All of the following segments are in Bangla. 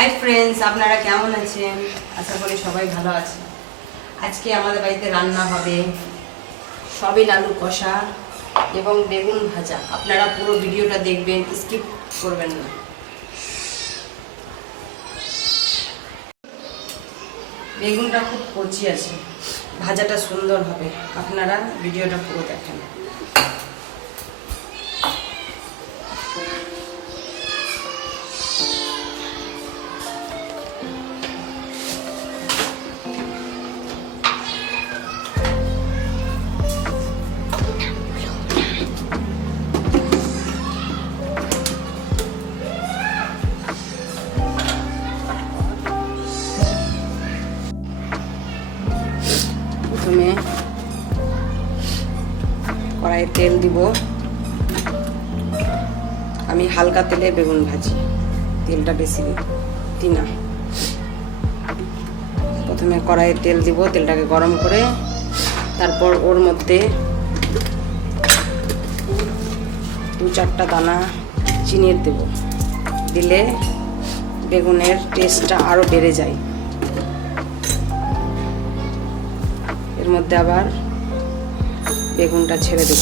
হাই ফ্রেন্ডস আপনারা কেমন আছেন? আশা করি সবাই ভালো আছে আজকে আমাদের বাড়িতে রান্না হবে সবিন আলু কষা এবং বেগুন ভাজা। আপনারা পুরো ভিডিওটা দেখবেন স্কিপ করবেন না। বেগুনটা খুব কচি আছে, ভাজাটা সুন্দর হবে। আপনারা ভিডিওটা পুরো দেখেন। কড়াইয়ে তেল দিব। আমি হালকা তেলে বেগুন ভাজি। তেলটা বেশি দিই। না প্রথমে কড়াইয়ে তেল দিব, তেলটাকে গরম করে। তারপর ওর মধ্যে দু চারটা দানা চিনির দেব। দিলে বেগুনের টেস্টটা আরও বেড়ে যায়। এর মধ্যে আবার বেগুনটা ছেড়ে দেব।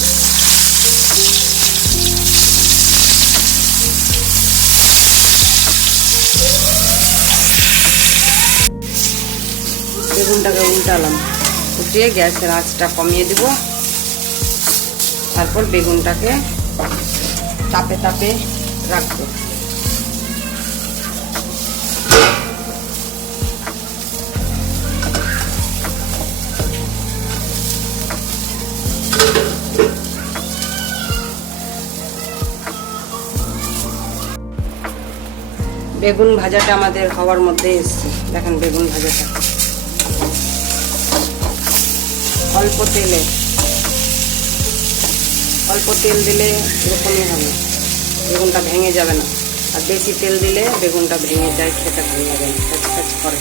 বেগুনটাকে উল্টালাম। উঠিয়ে গ্যাসের আঁচটা কমিয়ে দেব। তারপর বেগুনটাকে তাপে তাপে রাখব। বেগুন ভাজাটা আমাদের খাওয়ার মধ্যে এসছে। দেখেন বেগুন ভাজাটা। অল্প তেলে। অল্প তেল দিলে এরকমই হবে। বেগুনটা ভেঙে যাবে না। আর বেশি তেল দিলে বেগুনটা ভেঙে যায় খেতে ভালো লাগে না। করে।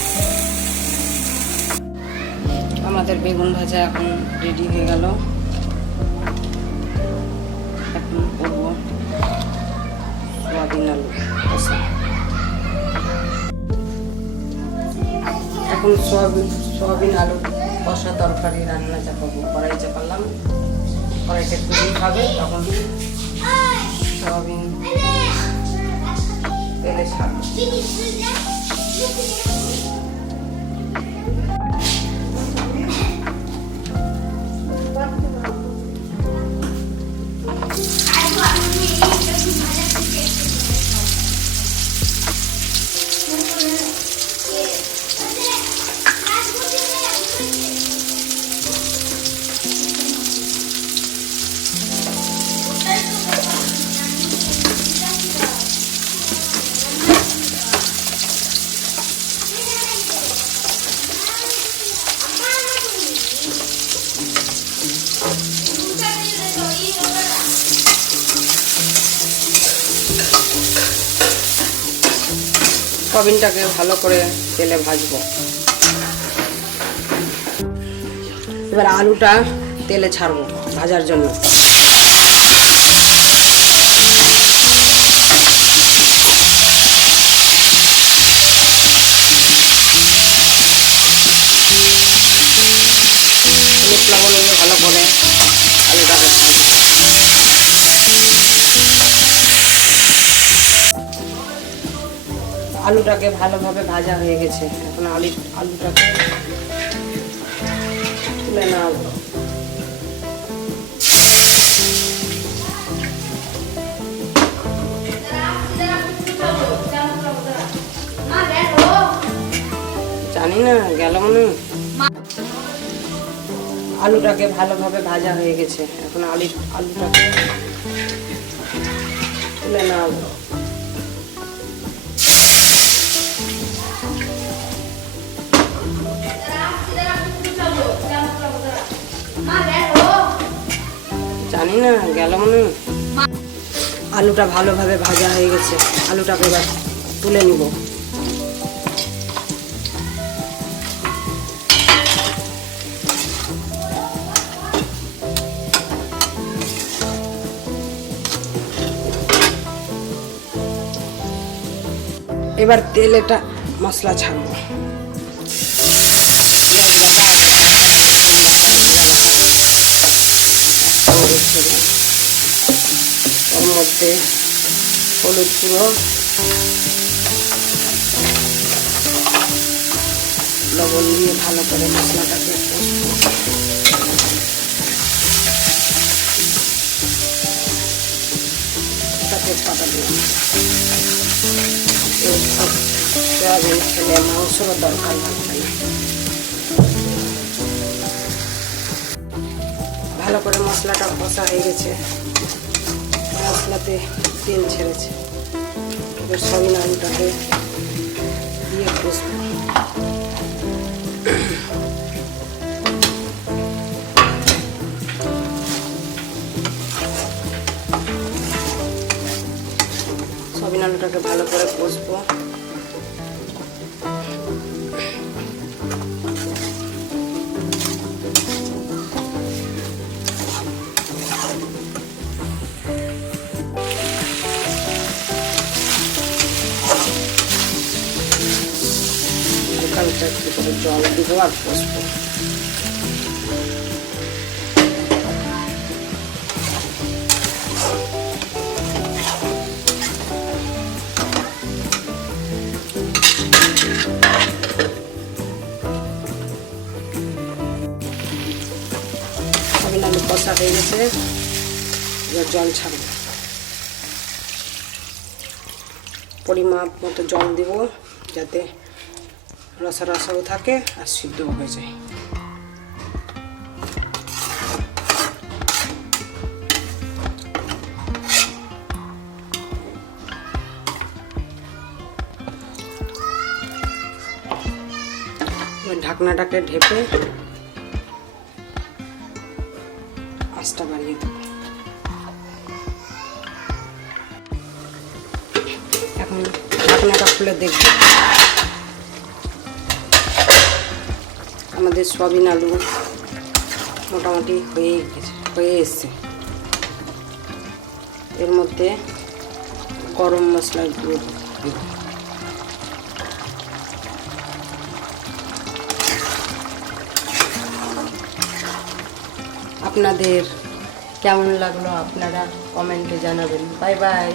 আমাদের বেগুন ভাজা এখন রেডি হয়ে গেল। এখন করব সোয়াবিন আলু এখন সোয়াবিন সোয়াবিন আলু কষা তরকারি রান্না চাপাবো কড়াই চাপালাম কড়াইটা একটু হবে তখন সোয়াবিন তেলে ছাড়বো সয়াবিনটাকে ভালো করে তেলে ভাজবো। এবার আলুটা তেলে ছাড়বো ভাজার জন্য। ভালো করে আলুটাকে আলুটাকে ভালোভাবে ভাজা হয়ে গেছে এখন আলু আলুটাকে তুলে নেওয়া হলো। জানি না আলুটাকে ভালোভাবে ভাজা হয়ে গেছে এখন আলু আলুটাকে তুলে নেওয়া হলো। জানি না গেল মনে আলুটা ভালোভাবে ভাজা হয়ে গেছে। আলুটাকে এবার তুলে নিব। এবার তেল এটা মশলা ছাড়বো। মধ্যে হলুদ গুঁড়ো লবণ দিয়ে ভালো করে মশলাটাকে তেজপাতা দিলাম এরপর সয়াবিন খেলে মাংসরও দরকার লাগবে ভালো করে মশলাটা কষা হয়ে গেছে মশলাতে তেল ছেড়েছে। এবার সব নামটাকে দিয়ে কষবো হালকা করে জল দিব আর কষবো আলু হয়ে গেছে। এবার জল ছাড়বো। পরিমাপ মতো জল দিব যাতে রসা রসাও থাকে আর সিদ্ধও হয়ে যায়। ঢাকনাটাকে ঢেপে আঁচটা বাড়িয়ে দেবো। এখন ঢাকনাটা খুলে দেখব। আমাদের সয়াবিন আলু মোটামুটি হয়ে গেছে, হয়ে এসছে। এর মধ্যে গরম মশলার গুঁড়ো আপনাদের কেমন লাগল আপনারা কমেন্টে জানাবেন। Bye bye.